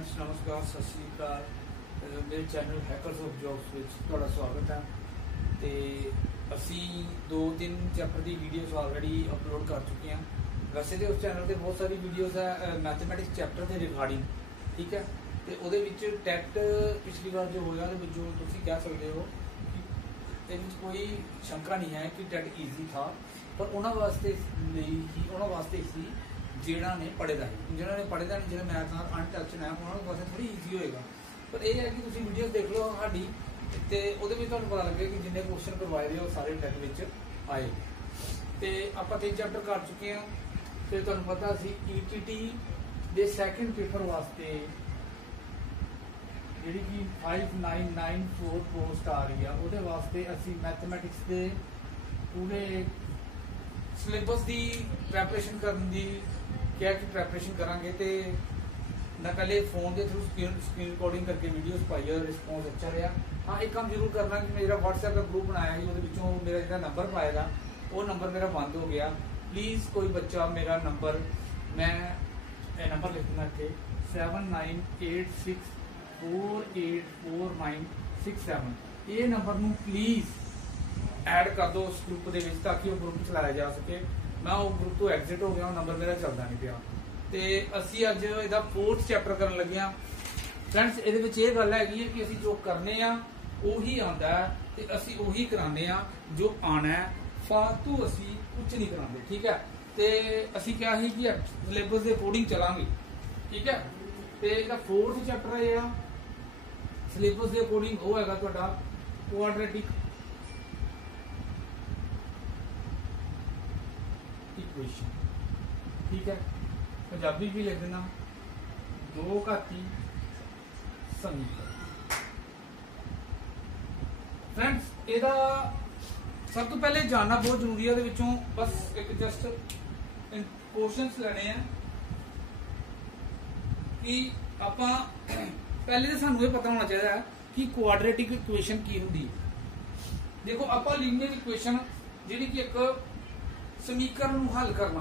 Friends नमस्कार सत श्री अकाल। मेरे चैनल हैकर्स ऑफ जॉब्स में ਤੁਹਾਡਾ स्वागत है। तो असी 2-3 चैप्टर की वीडियोस ऑलरेडी अपलोड कर चुके हैं। वैसे तो उस चैनल पर बहुत सारी वीडियोस है मैथमेटिक्स चैप्टर के रिगार्डिंग, ठीक है। तो वो टैट पिछली बार जो होया जो तुम कह सकते हो कि कोई शंका नहीं है कि टैट ईजी था, पर उन्होंने वास्ते ही जिन्हों ने पढ़े दा जिन्होंने पढ़े दा नहीं, जो मैथ नाल अनटच है उन्होंने वास्ते थोड़ी ईजी होएगा। पर यह है कि तुम वीडियो देख लो साड़ी तो वो पता लगे कि जिन्हें क्वेश्चन करवाए रहे हो सारे टैट में आए। तो आप 3 चैप्टर कर चुके हैं। तो तुहानूं पता सी ETT के सैकेंड पेपर वास्ते जी कि 5994 पोस्ट आ रही है, वो वास्ते असी मैथमैटिक्स के पूरे सिलेबस की प्रैपरेशन करने की क्या कि प्रैपरेशन करांगे। तो मैं पहले फोन के थ्रू स्क्रीन रिकॉर्डिंग करके वीडियोस पाई है, रिस्पॉन्स अच्छा रहा। हाँ, एक काम जरूर करना कि मेरा व्हाट्सएप का ग्रुप बनाया है, वो मेरा जो नंबर पाया था वो नंबर मेरा बंद हो गया। प्लीज़ कोई बच्चा मेरा नंबर, मैं नंबर लिखना इतने 7986484967, ये नंबर में प्लीज़ ऐड कर दो उस ग्रुप के, ताकि वो ग्रुप चलाया जा सके। मैं वो ग्रुप तो एग्जिट हो गया, नंबर मेरा चलता नहीं पाया। तो असी अज इसका 4th चैप्टर कर लगे हाँ फ्रेंड्स। ये गल है कि असी जो करने उही आता है, तो असी उही कराने जो आना है, फालतू असी कुछ नहीं कराते, ठीक है। तो असी क्या ही कि सिलेबस के अकॉर्डिंग चलांगे, ठीक है। तो इसका 4th चैप्टर है सिलेबस के अकॉर्डिंग, वो है क्वाड्रेटिक इक्वेशन, ठीक है। पंजाबी भी लिख देना 2 घाती समीकरण। फ्रेंड्स ਇਹਦਾ सब तो पहले जानना बहुत जरूरी है। बस एक जस्ट क्वेश्चंस लेने हैं कि आप पहले तो सानू ये पता होना चाहिए कि क्वाड्रेटिक इक्वेशन की होंगी। देखो आप लीनियर इक्वेशन जी कि एक समीकरण हल करना,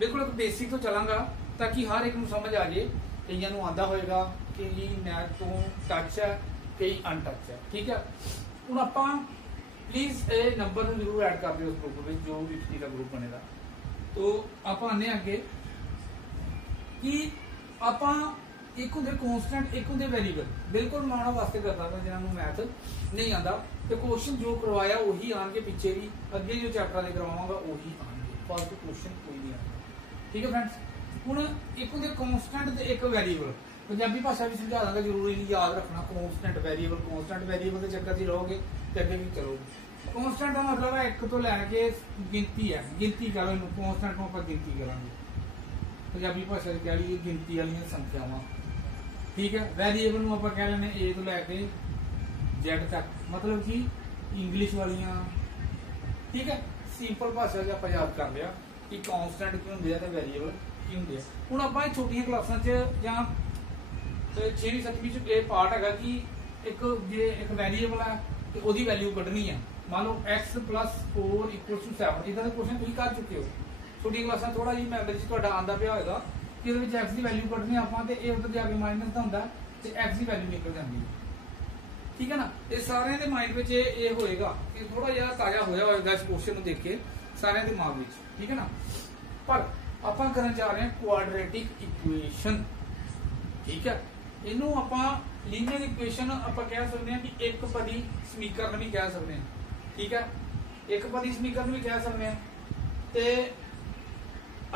बिल्कुल एक बेसिक तो चलांगा ताकि हर एक समझ आ जाए। कई आता होएगा कि मैथ तो टच है, कई अनटच है, ठीक है। हूँ आप प्लीज़ ये नंबर जरूर ऐड कर दो उस ग्रुप में, जो भी का ग्रुप बनेगा। तो आप आने अगे कि आप एक होंगे कॉन्स्टेंट, एक होंगे वेरीएबल। बिल्कुल माना वास्ते करता था जिन्होंने मैथ नहीं आता, तो क्वेश्चन जो करवाया वही आएंगे, पिछे भी अगे जो चैप्टर करवाऊंगा वही आएंगे, फालतू क्वेश्चन कोई नहीं आएगा, ठीक है फ्रेंड्स। हूँ एक होंगे कॉन्स्टेंट तो एक वेरीएबल। पंजाबी भाषा भी समझा देंगे, जरूरी नहीं याद रखना कॉन्स्टेंट वेरीएबल के चक्कर से रहोगे तो अगे भी चलोगे। कॉन्स्टेंट का मतलब है एक तो लैके गिनती है, गिनती करो इन कॉन्स्टेंट को आप गिनती करा। पंजाबी भाषा से कह लीजिए गिनती वाली संख्यावां, ठीक है। वेरीएबल आप कह लें ए तो लैके Z तक, मतलब कि इंग्लिश वालियां, ठीक है। सिंपल भाषा से आप याद कर लिया कि कॉन्स्टेंट की होंगे तो वेरीएबल की होंगे। हूँ आप छोटिया क्लासा या 6वीं 7वीं ये पार्ट है कि एक जे एक वेरीएबल है तो वो वैल्यू कढ़नी है। मान लो x + 4 = 7, इदा क्वेश्चन तुम कर चुके हो छोटी क्लासा। थोड़ा जी मैमरी से आता पाया होगा कि x की वैल्यू कढ़नी आप, उधर जाके माइनस का होंगे तो x की वैल्यू निकल जाती है, ठीक है ना। ये सारे के माइंड में ये होएगा कि थोड़ा जहा ताजा होया होगा इस क्वेश्चन को देख के सारे दिमाग में, ठीक है ना। पर आप करने जा रहे हैं क्वाड्रेटिक इक्वेशन, ठीक है। इनू आप लीनियर इक्वेशन आप कह सकते हैं कि एक पदी समीकरण भी कह सकते हैं, ठीक है। एक पदी समीकरण भी कह सकते हैं। तो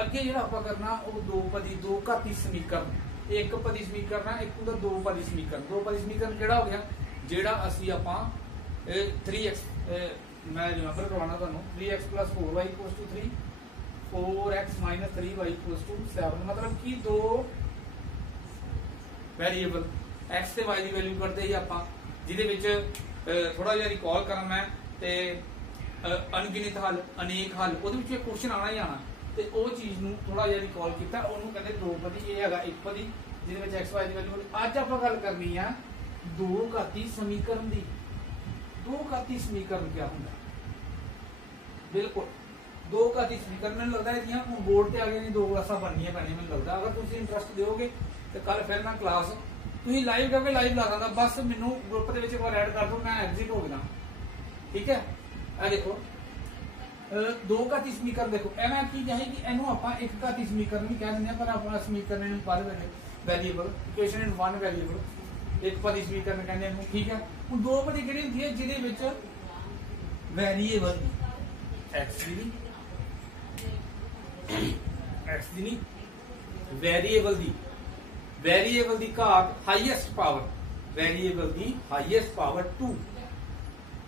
अगे जो आप करना वो 2 पदी 2 घाती समीकरण, एक पदी समीकरण, एक होंगे 2 पदी समीकरण। 2 पदी समीकरण केड़ा हो गया जेड़ा असी आप 3x, मैं रिमेंबर करवाना तुहानू 3x + 4y = 3, 4x - 3y = 7, मतलब कि 2 वेरीएबल x से y की वैल्यू करते ही आप जिद थोड़ा जहा रिकॉल करा मैं तो अनगिनत हल, अनेक हल, वो क्वेश्चन आना ही आना। तो वो चीज़ को थोड़ा जहा रिकॉल किया, उन्होंने कहते 2 पदी, ये है 1 पदी जिद x y की वैल्यू। अज आप गल करनी है 2 घाती समीकरण की। 2 घाती समीकरण क्या होंगे, बिल्कुल 2 घाती समीकरण। मैंने लगता है बोर्ड से आ गए 2 क्लासा बननिया पैनिया। मैंने लगता अगर तुम इंटरस्ट दोगे तो कल फिर मैं क्लास तुम लाइव करके लाइव ला सकता, बस मैनू ग्रुप के एक बार ऐड कर दो, मैं एग्जिट हो गया। ठीक है, आ देखो दो घाती समीकरण देखो एना की जाए कि इनू आप एक घाती समीकरण भी कह दें, पर आप समीकरण पर variable equation in one variable एक पदी समीकरण कहते। ठीक है, हूँ दो पदी कि होंगी है जिहदे वैरिएबल एक्स दी नहीं वैरिएबल दी घात हाईएस्ट पावर वैरिएबल दी हाईएस्ट पावर 2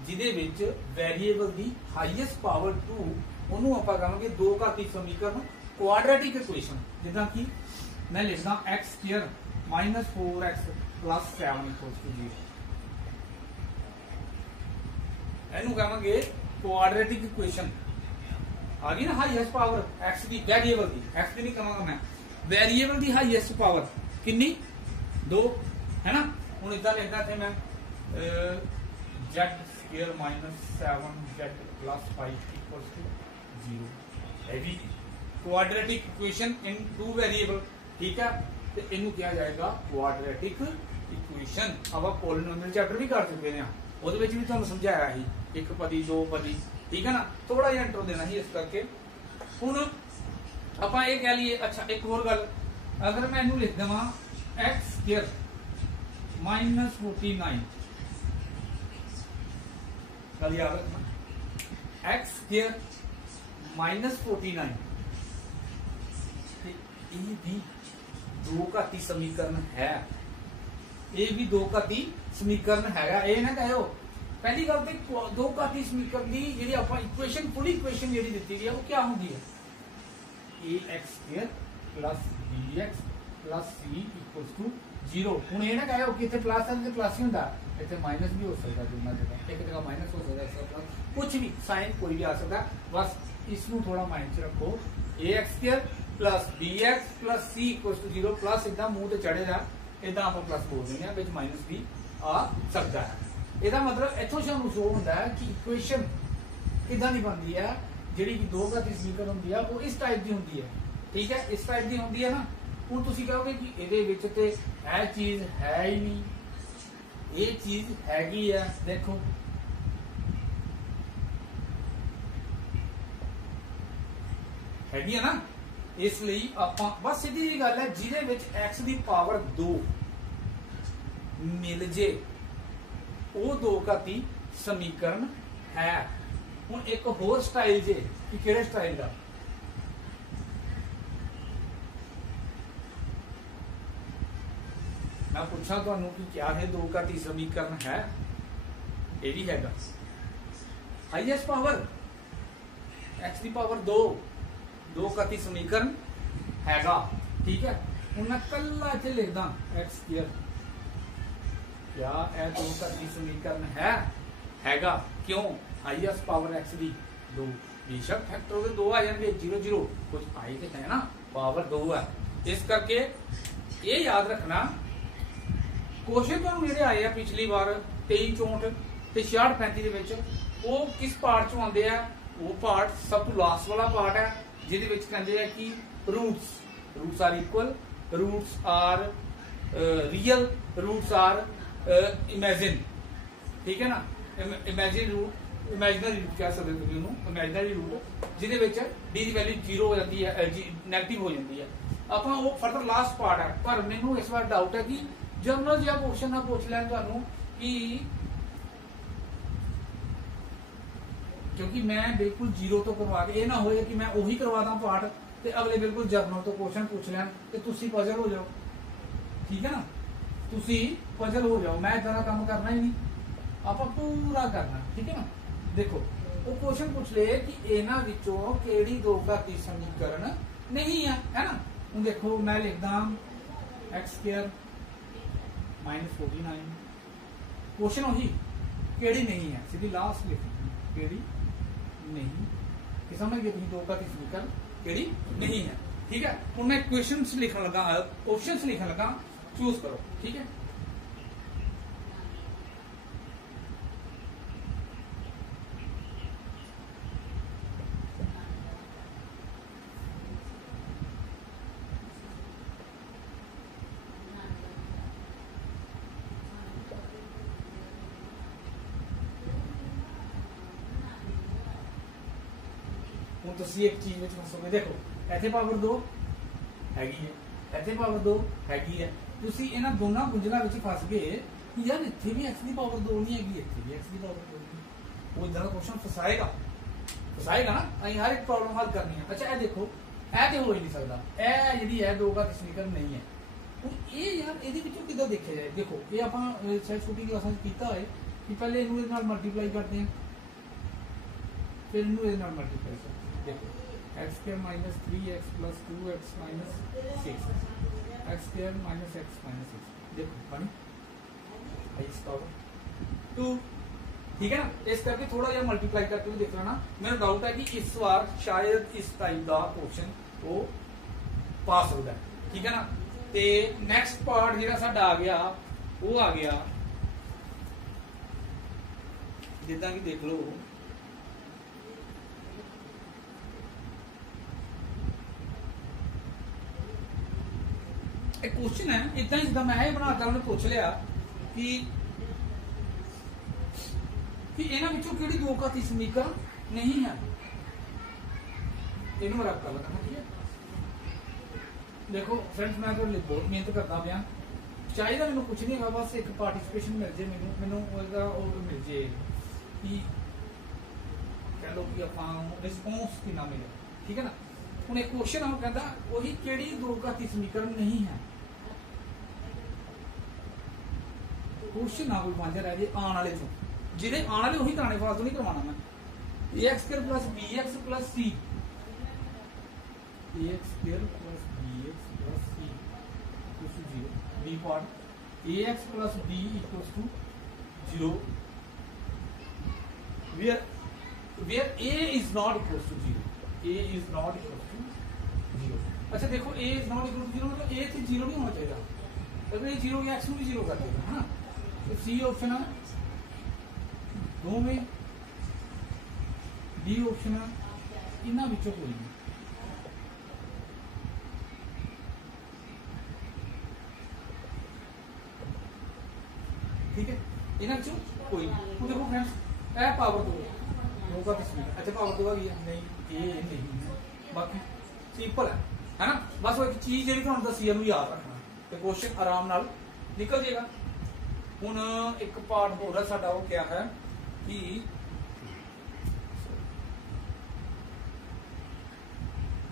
जिहदे विच वैरिएबल दी हाईएस्ट पावर 2 ਉਹਨੂੰ ਆਪਾਂ ਕਹਾਂਗੇ ਦੋ ਘਾਤੀ ਸਮੀਕਰਨ ਕੁਆਡਰੇਟਿਕ ਇਕੁਏਸ਼ਨ। ਜਿੱਦਾਂ ਕਿ ਮੈਂ ਲਿਖਦਾ x² - 4x + 7 = 0 ਇਹਨੂੰ ਕਹਾਂਗੇ ਕੁਆਡਰੇਟਿਕ ਇਕੁਏਸ਼ਨ। आ गई ना हाईएस्ट पावर x की वेरिएबल की x की नहीं कहूंगा मैं, वेरिएबल की हाईएस्ट पावर कितनी 2 है ना। हूं इदा लिखता थे मैं z² - 7z + 5 = 0 है भी quadratic equation in two variable. ठीक है, तो इनू किया जाएगा क्वाड्रेटिक इक्वेशन। अब आप पॉलिनोमियल चैप्टर भी कर चुके हैं, ਉਹਦੇ ਵਿੱਚ भी ਤੁਹਾਨੂੰ समझाया ही एक पदी दो पदी। ठीक है ना, थोड़ा जिहा इंट्रो देना ही इस करके। हुण आपां ये कह लीए, अच्छा एक होर गल, अगर मैं इनू लिख देवां x² - 49 गल याद रखना x² - 49 ये भी दो घाती समीकरण है, ये भी दो घाती समीकरण हैगा। ये ना कहो पहली गल तो दो घाती समीकरण की जी आप इक्वेशन फुल इक्वेशन जी दी है वो क्या होंगी है ax² + bx + c = 0। हूँ ये ना कहो कि इतने प्लस है तो प्लस ही होंगे, इतने माइनस भी हो सकता, दोनों जगह एक जगह माइनस हो सकता, प्लस कुछ भी साइन कोई भी आ सकता। बस इसमें थोड़ा माइंड च रखो ax² + bx + c = 0 प्लस इदा मूँह से चढ़ेगा इदा आप प्लस बोल देंगे, बिच माइनस भी आ सकता है। ਇਹਦਾ मतलब इतों सानू शो होता है कि इक्वेशन किदां दी बनती है, जिहड़ी कि दो घाती समीकरण होंदी है वो इस टाइप की होंदी है। ठीक है, इस टाइप की होंदी है ना। हुण तुसीं कहोगे कि इहदे विच ते यह चीज है ही नहीं, ये चीज हैगी है, देखो हैगी है ना। इसलिए आपां बस सीधी जी गल है जिहदे विच x की पावर 2 मिल जे वो दो घाती समीकरण है। हुण एक होर स्टाइल जे कि किहड़े स्टाइल का, मैं पूछा तुहानू कि क्या है दो घाती समीकरण है, ये भी हैगा हाईएस्ट पावर x की पावर 2 दो घाती समीकरण हैगा। ठीक है, हुण मैं कल्ला इत्थे लिखदा x², क्या यह दो घाती समीकरण हैगा क्यों हाईएस्ट पावर x की 2 बेशक फैक्टर के 2 आ जाएंगे 0 0 कुछ आई तो है ना, पावर 2 है। इस करके ये याद रखना क्वेश्चन तो मेरे आए हैं पिछली बार 23 64 ते 66 35 के वो किस पार्ट चो आते हैं, वो पार्ट सब तो लास्ट वाला पार्ट है जिहदे विच कहंदे हैं कि roots are equal, roots are real, roots are imagine. ठीक है ना, इमेजिन रूट इमेजिनरी रूट कह सकते हो तुम, इमेजिनरी रूट जिहदे विच डी की वैल्यू 0 हो जाती है, नैगेटिव हो जाती है। आपां वो फर्दर लास्ट पार्ट है, पर मैनू इस बार डाउट है कि जनरल जिहा क्वेश्चन ना पूछ लैन तुहानू कि क्योंकि मैं बिल्कुल 0 तो करवा के ये ना होए कि मैं उही करवा दा पार्ट ते अगले बिल्कुल जनरल तो क्वेश्चन पूछ लैन ते तुसी पजल हो जाओ। ठीक है ना, तुसी पजल हो जाओ, मैं इतना काम करना ही नहीं, आप पूरा करना। ठीक है ना, देखो वो क्वेश्चन पूछ ले कि इन्हां विचों केड़ी दो घाती समीकरण नहीं है ना। हुण देखो मैं लिखदा x² - 49 क्वेश्चन वही केड़ी नहीं है, सीधी लास्ट लिखनी केड़ी नहीं कि समझ गए तुम, दो घाती समीकरण केड़ी नहीं है। ठीक है, हुण मैं क्वेश्चंस लिखण लगा, ऑप्शंस लिखण लगा, चूज करो। ठीक है, ਹੁਣ ਤੁਸੀਂ ਇੱਕ ਚੀਜ਼ ਵਿੱਚ ਫਸੋਗੇ। ਦੇਖੋ ਇੱਥੇ ਪਾਵਰ 2 ਹੈਗੀ ਹੈ, ਇੱਥੇ ਪਾਵਰ 2 ਹੈਗੀ ਹੈ, ਤੁਸੀਂ ਇਹਨਾਂ ਦੋਨਾਂ ਗੁੰਝਲਾਂ ਵਿੱਚ ਫਸ ਗਏ ਕਿ ਯਾਰ ਇੱਥੇ ਵੀ x ਦੀ ਪਾਵਰ 2 ਨਹੀਂ ਹੈਗੀ, ਇੱਥੇ ਵੀ x ਦੀ ਪਾਵਰ 2 ਨਹੀਂ। ਉਹ ਇਦਾਂ ਦਾ ਕੁਐਸਚਨ ਫਸਾਏਗਾ ਨਾ। ਅਸੀਂ ਹਰ ਇੱਕ ਪ੍ਰੋਬਲਮ ਹੱਲ ਕਰਨੀ ਹੈ। ਅੱਛਾ ਇਹ ਦੇਖੋ, ਇਹ ਤੇ ਹੋ ਹੀ ਨਹੀਂ ਸਕਦਾ, ਇਹ ਜਿਹੜੀ ਹੈ 2 ਘਾਤੀ ਸਮੀਕਰਨ ਨਹੀਂ ਹੈ। ਹੁਣ ਇਹ ਯਾਰ ਇਹਦੇ ਵਿੱਚੋਂ ਕਿੱਦਾਂ ਦੇਖਿਆ ਜਾਏ? ਦੇਖੋ ਇਹ ਆਪਾਂ ਸ਼ਾਇਦ ਛੋਟੀ ਕਲਾਸਾਂ 'ਚ ਕੀਤਾ ਹੋਏ ਕਿ ਪਹਿਲੇ ਇਹਨੂੰ ਇਹਦੇ ਨਾਲ ਮਲਟੀਪਲਾਈ ਕਰਦੇ ਹਾਂ, ਫਿਰ ਇਹਨੂੰ ਇਹਦੇ ਨਾਲ ਮਲਟੀਪਲਾਈ ਕਰਦੇ ਹਾਂ। ਦੇਖੋ x² minus 3x plus 2x minus 6 x² minus x minus 6 देखो बनी इसका 2, ठीक है ना। इस करके थोड़ा जिहा मल्टीप्लाई करके भी देख लेना। मेरा डाउट है कि इस बार शायद इस टाइप का क्वेश्चन वो पा सकता है, ठीक है ना। ते नैक्सट पार्ट जिहड़ा साडा आ गया वो आ गया जिद्दां कि देख लो एक क्वेश्चन है इतना ही जिदा मैं बनाता उन्हें पूछ लिया कि इन्हां विचों किहड़ी 2 घाती समीकरण नहीं है, इन्हूं मैं रब कर लगा। ठीक है देखो फ्रेंड्स मैं तो बहुत मेहनत करता पाया, चाहिए मैंने कुछ नहीं है, बस एक पार्टिसिपेशन मिल जाए, मैनू मिल जाए कि कह लो कि आपां रिस्पॉन्स कितना मिले, ठीक है ना। हुण एक क्वेश्चन हम कहता वही किहड़ी 2 घाती समीकरण नहीं है, क्वेश्चन ना कोई बन रह जाए आने वाले चो, जिहदे आने वाले उही कराने, फालतू नहीं करवाना मैं। ax² plus bx plus c, ax² plus bx plus c equals to 0, b part ax plus b equals to 0 where a is not equals to 0, a is not equals to 0। अच्छा देखो a is not equal to 0 मतलब a से 0 नहीं होना चाहिए, अगर ये 0 या x को भी 0 कर देगा, है ना। तो सी ऑप्शन है, दो में डी ऑप्शन है, इन्हां विचों कोई नहीं। ठीक है इन्हां विचों कोई नहीं। तो देखो फ्रेंड्स ए पावर 2 का तस्वीर अच्छा पावर 2 की नहीं, ये नहीं, बाकी सिंपल है ना। बस वो एक चीज जी तुहानूं दसी है याद रखना तो क्वेश्चन आराम नाल निकल जाएगा। हुण एक पार्ट हो रहा साडा वो क्या है कि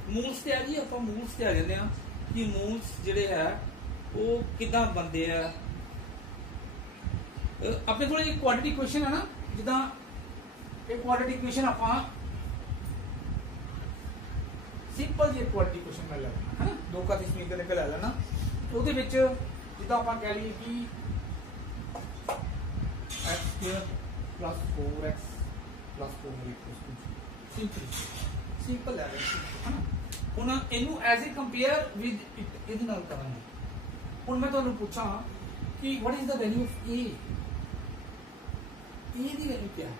मूल्स ते आ जी, आपां मूल्स ते आ जांदे आ कि मूल्स जिहड़े है वो किदां बनदे आ। अपने थोड़ी जी क्वाड्रेटिक इक्वेशन है ना, जिद्दां एक क्वाड्रेटिक इक्वेशन आपां सिंपल जी क्वाड्रेटिक इक्वेशन ले लेना है ना, 2 घाती समीकरण के ले लेना। ਉਹਦੇ ਵਿੱਚ ਜਿੱਦਾਂ ਆਪਾਂ ਕਹਿ ਲਈਏ ਕਿ x² plus 4x plus 4 equals to simple ਲੈ ਲਓ ਹੈ ਨਾ। ਹੁਣ ਇਹਨੂੰ ਐਜ਼ ਏ ਕੰਪੇਅਰ ਵਿਦ ਇਹਦੇ ਨਾਲ ਕਰਾਂਗੇ। ਹੁਣ ਮੈਂ ਤੁਹਾਨੂੰ ਪੁੱਛਾਂ ਕਿ what is the value of a, a the value ਕੀ ਹੈ?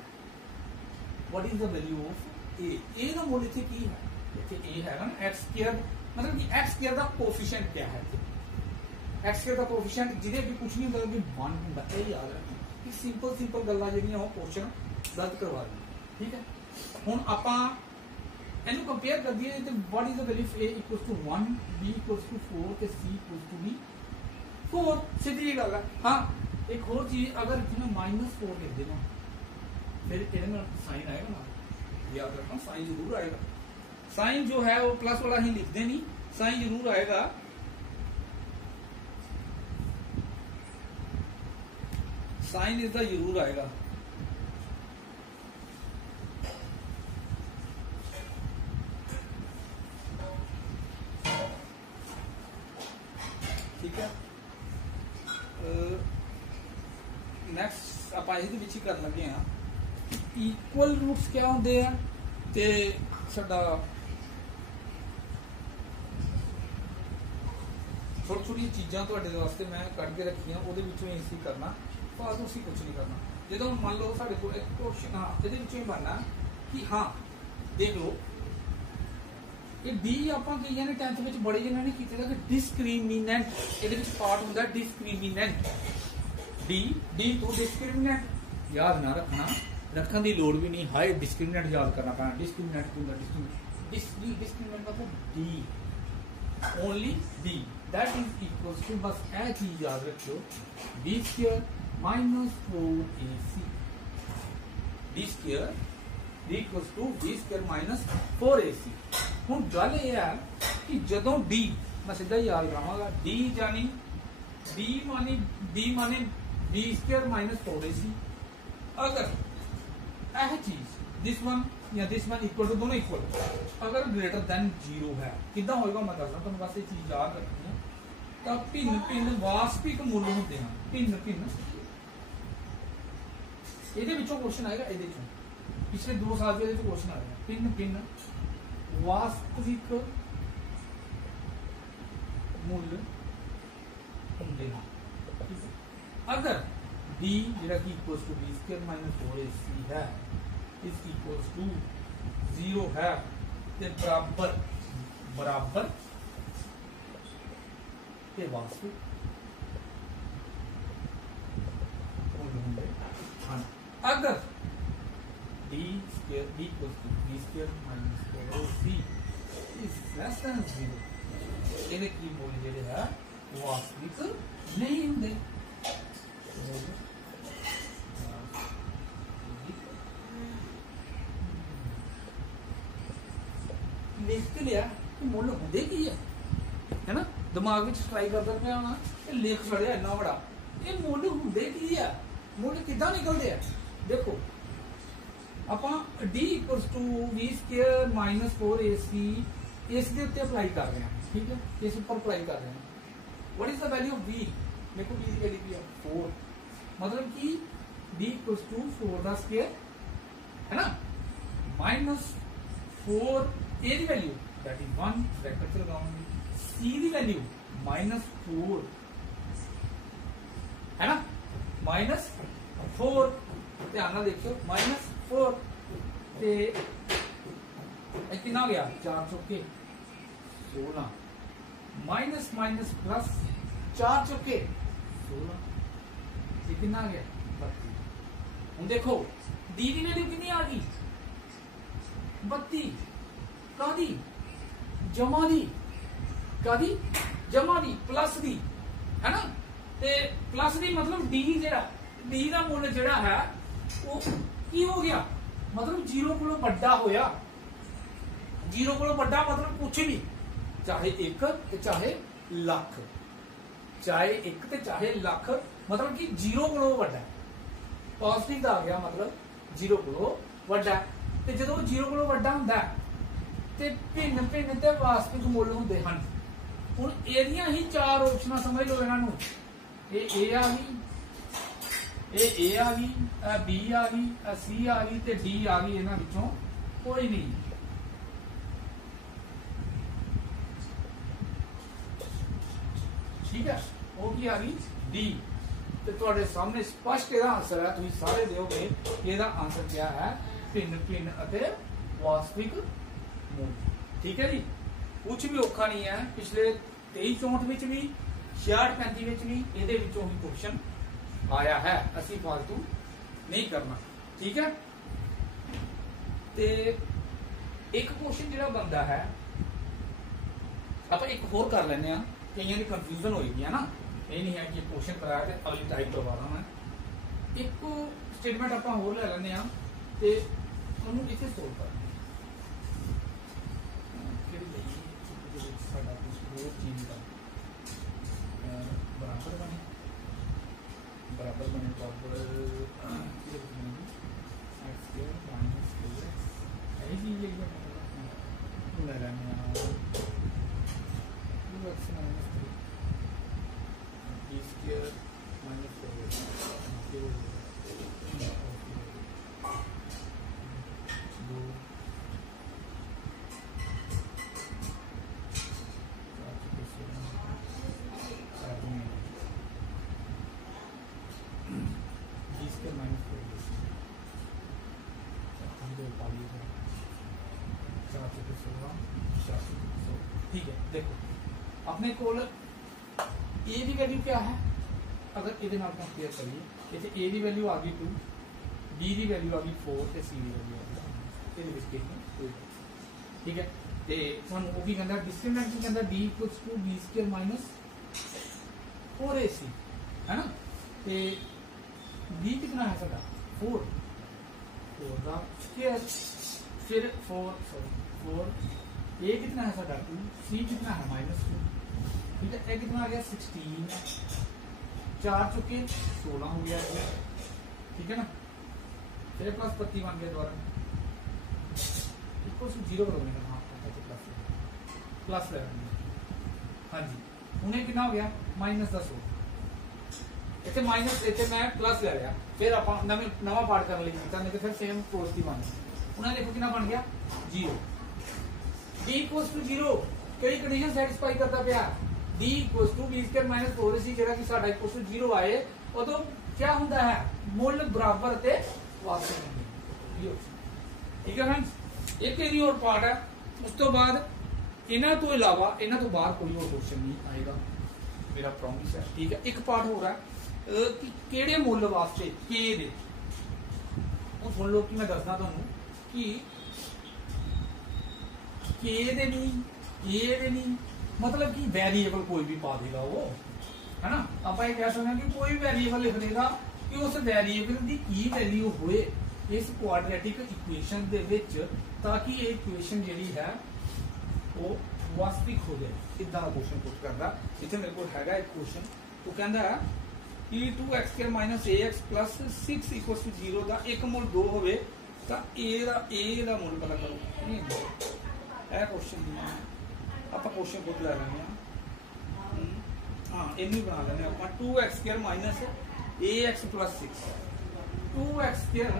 what is the value of a, a ਦਾ ਮੁੱਲ ਇੱਥੇ ਕੀ ਹੈ? ਇੱਥੇ a ਹੈਗਾ ਨਾ x² मतलब कि x² ਦਾ ਕੋਐਫੀਸ਼ੀਐਂਟ क्या है? x² ਦਾ ਕੋਐਫੀਸ਼ੀਐਂਟ ਜਿਹਦੇ ਵੀ ਕੁਝ ਨਹੀਂ ਹੁੰਦਾ ਕਿ 1 ਹੁੰਦਾ, ਇਹ ਯਾਦ ਰੱਖਣਾ ਕਿ ਸਿੰਪਲ ਗੱਲਾਂ ਜਿਹੜੀਆਂ ਉਹ ਕੁਐਸਚਨ ਗਲਤ ਕਰਵਾ ਦਿੰਦੇ। ਠੀਕ ਹੈ ਹੁਣ ਆਪਾਂ ਇਹਨੂੰ ਕੰਪੇਅਰ ਕਰ ਦਈਏ ਤੇ what is the value of a equals to 1, b equals to 4 ਤੇ c equals to b 4, ਸਿੱਧੀ ਗੱਲ ਹੈ। ਹਾਂ ਇੱਕ ਹੋਰ ਚੀਜ਼, ਅਗਰ ਇੱਥੇ -4 ਲਿਖ ਦੇਣਾ फिर ਇਹਦੇ ਨਾਲ ਸਾਈਨ ਆਏਗਾ ਨਾ, याद रखना साइन जरूर आएगा। साइन जो है वो प्लस वाला ही लिखते नहीं, साइन जरूर आएगा। साइन इसका जरूर आएगा। ठीक है नैक्सट आप ਇਹਦੇ ਵਿੱਚ ਹੀ ਕਰਨ ਲੱਗੇ ਹਾਂ। इक्वल रूट्स क्या होंगे हैं ते साडा छोटी छोटी चीज़ां तुहाडे वास्ते मैं कढ के रखियां, ਉਹਦੇ ਵਿੱਚੋਂ ਹੀ ਅਸੀਂ करना, फालतू ਅਸੀਂ कुछ नहीं करना। ਜਦੋਂ मान लो ਸਾਡੇ ਕੋਲ ਇੱਕ क्वेश्चन हाँ ਇਹਦੇ ਵਿੱਚੋਂ ਹੀ ਬਣਨਾ कि हाँ देख लो ਇਹ डी ਆਪਾਂ ਕਈਆਂ ਨੇ 10th ਵਿੱਚ ਬੜੇ ਜਿਨ੍ਹਾਂ ਨੇ ਕੀਤੇ ਦਾ ਕਿ ਡਿਸਕ੍ਰਿਮੀਨੈਂਟ, ਇਹਦੇ ਵਿੱਚ ਪਾਰਟ ਹੁੰਦਾ ਡਿਸਕ੍ਰਿਮੀਨੈਂਟ, डी तो डिस्क्रिमिनेंट याद ना रखना, रखने की लोड़ भी नहीं, हाई डिस्क्रिमिनेंट याद करना पैना। डिस्क्रिमिनेंट की होंगे डिस्क्रिमिनेंट डिस्क्रिमिनेंट मतलब d, only d, that is equals to, बस यह चीज याद रखियो, b square minus 4ac, d square equals to b square minus 4ac। हुण गल यह है कि जदों डी, मैं सीधा याद करावांगा, डी यानी डी माने बी स्क्वायर माइनस 4ac, अगर यह चीज दिस वन या दिस वन इक्वल टू, दोनों इक्वल, अगर ग्रेटर देन 0 है, कितना होएगा मैं दसदा तुहानूं, बस ये चीज याद रखनी है। तो भिन्न भिन्न वास्तविक मुੱਲ ਹੁੰਦੇ ਹਨ, भिन्न भिन्न, ਇਹਦੇ ਵਿੱਚੋਂ क्वेश्चन आएगा, ਇਹਦੇ ਵਿੱਚੋਂ पिछले 2 साल ਦੇ ਇਹਦੇ क्वेश्चन आएगा, भिन्न भिन्न वास्तविक मुੱਲ ਹੁੰਦੇ ਹਨ। अगर d ਜਿਹੜਾ ਕਿ equals to b square minus 4ac है, इज इक्वल्स टू 0 है, ते बराबर बराबर ते वास्तविक मुੱਲ ਹੁੰਦੇ ਹਨ। अगर d square equals to b square minus 4ac is less than 0, ਇਹਦੇ ਕੀ ਮੁੱਲ ਜਿਹੜੇ ਹੈ ਵਾਸਤਵਿਕ ਨਹੀਂ ਹੁੰਦੇ। लिख के लिया कि मुੱਲ ਹੁੰਦੇ ਕੀ है ना, दिमाग में ट्राई करता पे होना, लिख छड़िया इन्ना बड़ा, ये मुੱਲ ਹੁੰਦੇ ਕੀ है, मुੱਲ किदां निकलते हैं। देखो ਆਪਾਂ d equals to v square minus 4ac इस दे उत्ते अप्लाई कर रहे हैं, ठीक है, इस ऊपर अप्लाई कर रहे हैं। What is the value of v, देखो v की वैल्यू क्या है 4, मतलब कि d इक्वल्स टू 4 का स्क्वायर है ना, माइनस 4 a की वैल्यू दैट इज 1, ब्रैकेट से लगाऊंगी, c की वैल्यू माइनस 4 है ना, माइनस 4, ध्यान नाल देखियो, माइनस 4 ते कितना गया 4 चौके 16, माइनस माइनस प्लस 4 चौके 16, ये कितना गया 32। हुण देखो d की वैल्यू कितनी आ गई 32, कादी जमा दी, कादी जमा दी, प्लस दी, है ना, ते प्लस दी मतलब डी जेड़ा, डी दा मुੱਲ जेड़ा है वो की हो गया, मतलब 0 कोलों बड़ा होया, 0 कोलों बड़ा मतलब कुछ भी, चाहे 1 ते चाहे लाख, चाहे 1 ते चाहे लाख, मतलब कि 0 कोलों बड़ा, पॉजिटिव दा आ गया मतलब 0 कोलों बड़ा, ते जदों 0 कोलों बड़ा हुंदा ते भिन्न भिन्न ते वास्तविक मुੱਲ ਹੁੰਦੇ ਹਨ। ਹੁਣ ਇਹਦੀਆਂ ਹੀ 4 ਆਪਸ਼ਨਾਂ ਸਮਝ ਲਓ ਇਹਨਾਂ ਨੂੰ, ਇਹ a ਆ ਗਈ, ਇਹ a ਆ ਗਈ, ਇਹ b ਆ ਗਈ, ਇਹ c ਆ ਗਈ ਤੇ d ਆ ਗਈ, ਇਹਨਾਂ ਵਿੱਚੋਂ ਕੋਈ ਨਹੀਂ। ਠੀਕ ਹੈ, ਉਹ ਕੀ ਆ ਗਈ d, ਤੇ ਤੁਹਾਡੇ ਸਾਹਮਣੇ ਸਪਸ਼ਟ ਇਹਦਾ ਆਨਸਰ ਹੈ, ਤੁਸੀਂ ਸਾਰੇ ਦਿਓਗੇ ਕਿ ਇਹਦਾ ਆਨਸਰ ਕੀ ਹੈ, भिन्न भिन्न ਅਤੇ वास्तविक मुੱਲ। ठीक है जी, कुछ भी औखा नहीं है, पिछले 23-64 विच भी 66-35 विच भी ਇਹਦੇ ਵਿੱਚੋਂ ਹੀ क्वेश्चन आया है, ਅਸੀਂ फालतू नहीं करना। ठीक है, ਤੇ एक क्वेश्चन ਜਿਹੜਾ ਬੰਦਾ ਹੈ ਆਪਾਂ ਇੱਕ ਹੋਰ ਕਰ ਲੈਂਦੇ ਆ, ਕਈਆਂ ਦੀ ਕੰਫਿਊਜ਼ਨ ਹੋਏਗੀ ਹੈ ਨਾ, ਇਹ ਨਹੀਂ ਹੈ ਕਿ क्वेश्चन कराया ਤੇ ਅਗਲੀ ਟਾਈਪ ਕਰਵਾ ਰਹਾ ਮੈਂ, ਇੱਕ ਸਟੇਟਮੈਂਟ ਆਪਾਂ ਹੋਰ ਲੈ ਲੈਂਦੇ ਆ ਤੇ ਉਹਨੂੰ ਇੱਥੇ ਸੋਲਵ ਕਰਨਾ। ਸਾਡਾ ਕੁਝ ਹੋਰ ਚੀਜ਼ ਦਾ बराबर बने बराबर एक्स स्क्वायर माइनस 4x, यही चीज ले लेना 2x minus 3 b square minus 4x, ठीक है। देखो अपने कोल ए की वैल्यू क्या है, अगर ये कंपेयर करिए, इतने ए की वैल्यू आ गई 2, बी की वैल्यू आ गई 4 ते सी की वैल्यू आ गई, ठीक है। ਤੇ ਸਾਨੂੰ ਉਹ ਕੀ ਕਹਿੰਦਾ ਡਿਸਕ੍ਰਿਮੀਨੈਂਟ ਕੀ ਕਹਿੰਦਾ d equals to b square minus 4ac है ना। ਤੇ b कितना है साडा 4 का स्क्वायर फिर 4 a कितना है साडा 2 c कितना है -2 ठीक है। a कितना आ गया 16 4 चुके 16 हो गया ठीक है ना। फिर प्लस पत्ती बन गया दोबारा इक्वल टू 0 करोगे हाँ प्लस ले हाँ जी उन्हें कितना हो गया -10 हो इतने माइनस इतने मैं प्लस ले लिया फिर आप नवा पार्ट करने लगे नहीं तो फिर सेम कोर्स की बन उन्हें देखो कितना बन गया 0 d इक्वल्स टू 0 कई कंडीशन सैटिस्फाई करता पाया d equals to b square minus 4ac जेड़ा कि साडा इक्वल्स टू 0 आए उदों क्या हुंदा है मुल बराबर ते वास्तविक ठीक है फ्रेंड्स। एक ये और पार्ट है उस तो बाद इन्हां तो इलावा इन्हां तो बाहर कोई और क्वेश्चन नहीं आएगा मेरा प्रॉमिस है ठीक है। एक पार्ट हो रहा है कि केड़े मुल वास्ते के दे वो सुन लो कि मैं दसदा तुहानू कि के दे नहीं ए दे नहीं मतलब कि वेरिएबल कोई भी पा देगा वो है ना। आप ये कह सकते हैं कि कोई भी वेरिएबल लिख देगा कि उस वेरिएबल की की वैल्यू होए इस क्वाड्रेटिक इक्वेशन दे विच ताकि ये इक्वेशन जिहड़ी है वो वास्तविक हो जाए इदा का क्वेश्चन पुट करदा। इत्थे मेरे को हैगा एक क्वेश्चन तो कहंदा है कि 2x square minus ax plus 6 equals to 0 का एक मुल 2 होवे तां a दा मुल पता करो ਇਹ क्वेश्चन नहीं ਆਪਾਂ क्वेश्चन खुद ले लेंगे हाँ इन्हीं बना लेंगे ਆਪਾਂ 2x square minus ax plus 6 2x square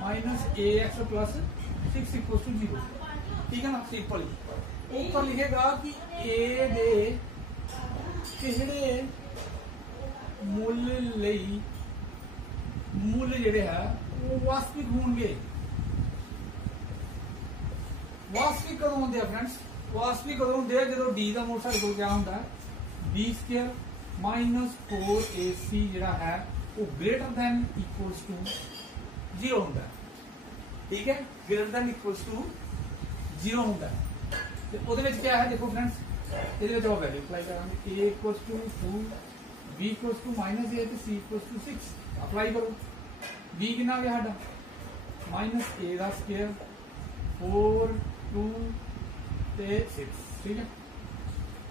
minus ax plus 6 equals to 0 ठीक है ना। सिंपल ऊपर लिखेगा कि a दे किहड़े मुल लई मुल जिहड़े है वो वास्तविक होंगे। वास्तविक कदों होंगे फ्रेंड्स वास्तविक कदों होंगे जो d का मुल साडे कोल क्या होंदा है b स्क्वायर माइनस 4ac जिहड़ा है वो ग्रेटर दैन इक्वल्स टू 0 होंदा है ठीक है। ग्रेटर दैन इक्वल्स टू 0 होंदा है ते ओदे विच क्या है देखो फ्रेंड्स इहदे विच वैल्यू अप्लाई करांगे a equals to 2 b equals to -a ते c इक्वल्स टू 6 अप्लाई करो b कितना आ गया साडा माइनस a दा स्क्वायर 4 2 ते 6 ठीक है।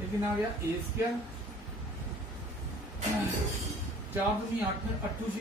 ये कितना आ गया a स्क्वायर 4 2 8 8